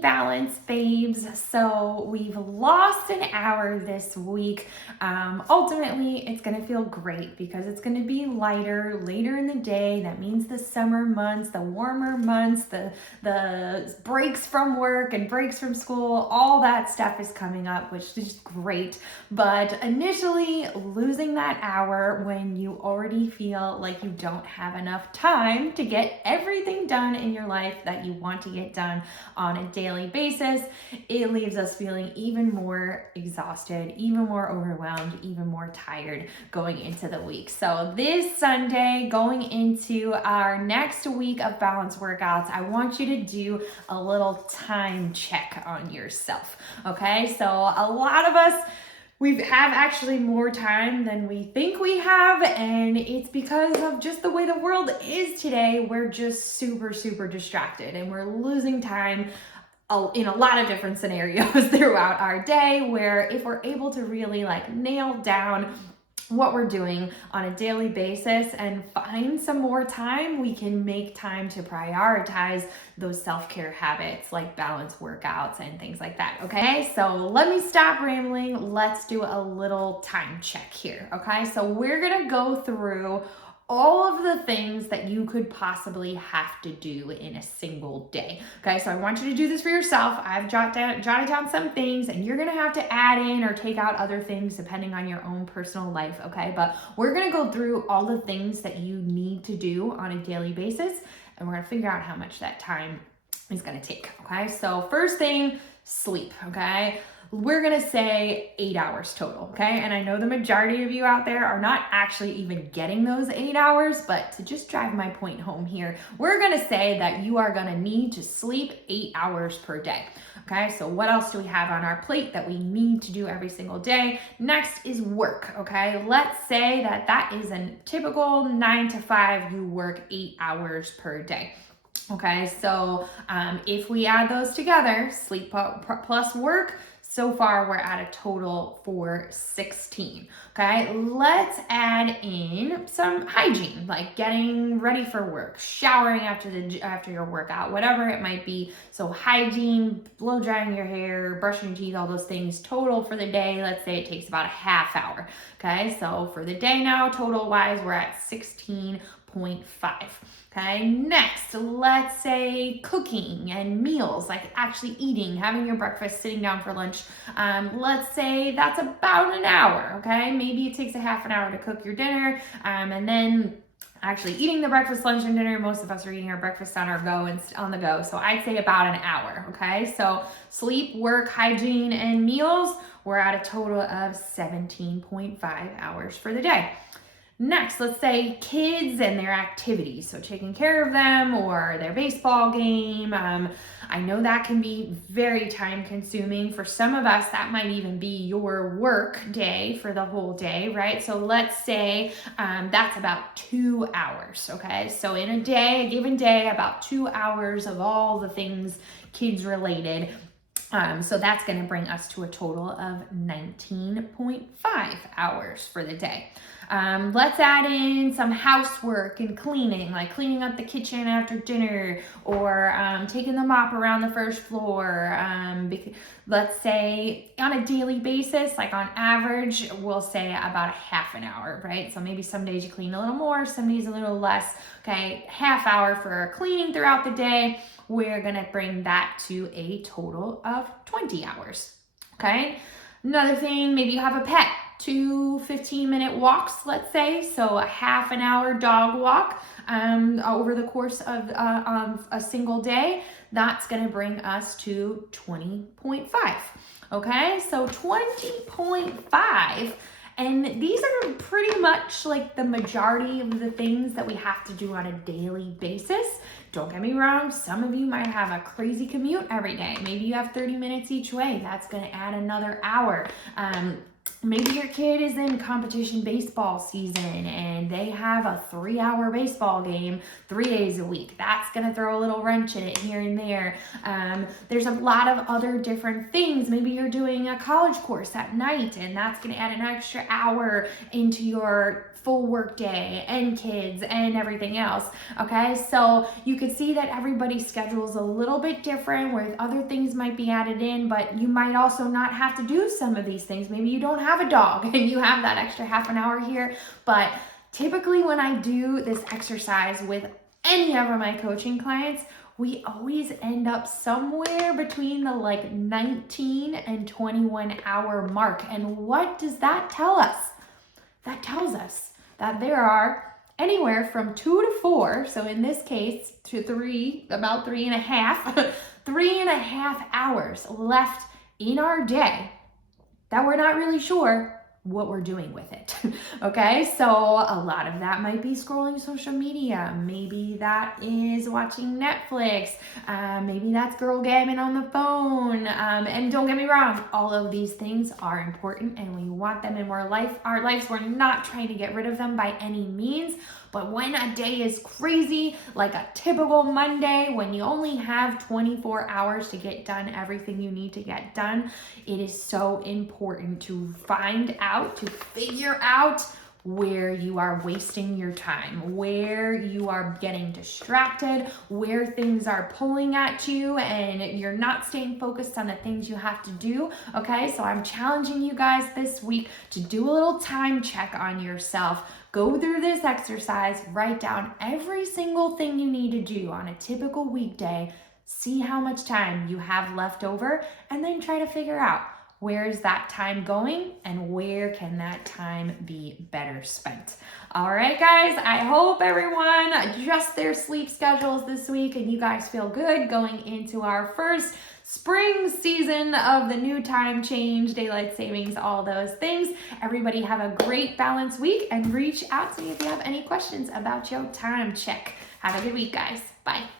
Balance Babes. So we've lost an hour this week. Ultimately, it's going to feel great because it's going to be lighter later in the day. That means the summer months, the warmer months, the breaks from work and breaks from school, all that stuff is coming up, which is great. But initially, losing that hour when you already feel like you don't have enough time to get everything done in your life that you want to get done on a daily basis, it leaves us feeling even more exhausted, even more overwhelmed, even more tired going into the week. So this Sunday, going into our next week of balance workouts, I want you to do a little time check on yourself. Okay, so a lot of us, we have actually more time than we think we have, and it's because of just the way the world is today. We're just super distracted, and we're losing time in a lot of different scenarios throughout our day, where if we're able to really nail down what we're doing on a daily basis and find some more time, we can make time to prioritize those self-care habits like balance workouts and things like that. Okay, so let me stop rambling. Let's do a little time check here. Okay, so we're gonna go through all of the things that you could possibly have to do in a single day. Okay, so I want you to do this for yourself. I've jotted down some things, and you're gonna have to add in or take out other things depending on your own personal life, okay? But we're gonna go through all the things that you need to do on a daily basis, and we're gonna figure out how much that time is gonna take, okay? So first thing, sleep, okay? We're gonna say 8 hours total, okay? And I know the majority of you out there are not actually even getting those 8 hours, but to just drive my point home here, we're gonna say that you are gonna need to sleep 8 hours per day, okay? So what else do we have on our plate that we need to do every single day? Next is work, okay? Let's say that is a typical 9 to 5, you work 8 hours per day. Okay, so if we add those together, sleep plus work, so far we're at a total for 16. Okay, let's add in some hygiene, like getting ready for work, showering after your workout, whatever it might be. So hygiene, blow drying your hair, brushing your teeth, all those things. Total for the day, let's say it takes about a half hour. Okay, so for the day now, total wise, we're at 16.5. Okay, next, let's say cooking and meals, like actually eating, having your breakfast, sitting down for lunch. Let's say that's about an hour, okay? Maybe it takes a half an hour to cook your dinner, and then actually eating the breakfast, lunch, and dinner. Most of us are eating our breakfast on the go. So I'd say about an hour, okay? So sleep, work, hygiene, and meals, we're at a total of 17.5 hours for the day. Next, let's say kids and their activities, so taking care of them or their baseball game. I know that can be very time consuming. For some of us, that might even be your work day for the whole day, right? So let's say that's about 2 hours, okay? So in a day, a given day, about 2 hours of all the things kids related. So that's going to bring us to a total of 19.5 hours for the day. Let's add in some housework and cleaning, like cleaning up the kitchen after dinner or taking the mop around the first floor. Let's say on a daily basis, like on average, we'll say about a half an hour, right? So maybe some days you clean a little more, some days a little less. Okay, half hour for cleaning throughout the day. We're gonna bring that to a total of 20 hours, okay? Another thing, maybe you have a pet, 2 15-minute walks, let's say, so a half an hour dog walk over the course of a single day. That's gonna bring us to 20.5, okay? So 20.5, and these are pretty much like the majority of the things that we have to do on a daily basis. Don't get me wrong, some of you might have a crazy commute every day. Maybe you have 30 minutes each way. That's gonna add another hour. Maybe your kid is in competition baseball season and they have a 3-hour baseball game 3 days a week. That's going to throw a little wrench in it here and there. There's a lot of other different things. Maybe you're doing a college course at night and that's going to add an extra hour into your full work day and kids and everything else. Okay, so you could see that everybody's schedule is a little bit different where other things might be added in, but you might also not have to do some of these things. Maybe you don't have a dog and you have that extra half an hour here. But typically when I do this exercise with any of my coaching clients, we always end up somewhere between the 19 and 21 hour mark. And what does that tell us? That tells us that there are anywhere from 2 to 4, so in this case to 3, about 3.5, 3.5 hours left in our day that we're not really sure what we're doing with it. Okay, so a lot of that might be scrolling social media. Maybe that is watching Netflix. Maybe that's girl gamming on the phone. And don't get me wrong, all of these things are important and we want them in our lives. We're not trying to get rid of them by any means. But when a day is crazy, like a typical Monday, when you only have 24 hours to get done everything you need to get done, it is so important to figure out where you are wasting your time, where you are getting distracted, where things are pulling at you and you're not staying focused on the things you have to do. Okay, so I'm challenging you guys this week to do a little time check on yourself. Go through this exercise, write down every single thing you need to do on a typical weekday, see how much time you have left over, and then try to figure out where is that time going and where can that time be better spent. All right, guys, I hope everyone adjusts their sleep schedules this week and you guys feel good going into our first spring season of the new time change, daylight savings, all those things. Everybody have a great balanced week and reach out to me if you have any questions about your time check. Have a good week, guys. Bye.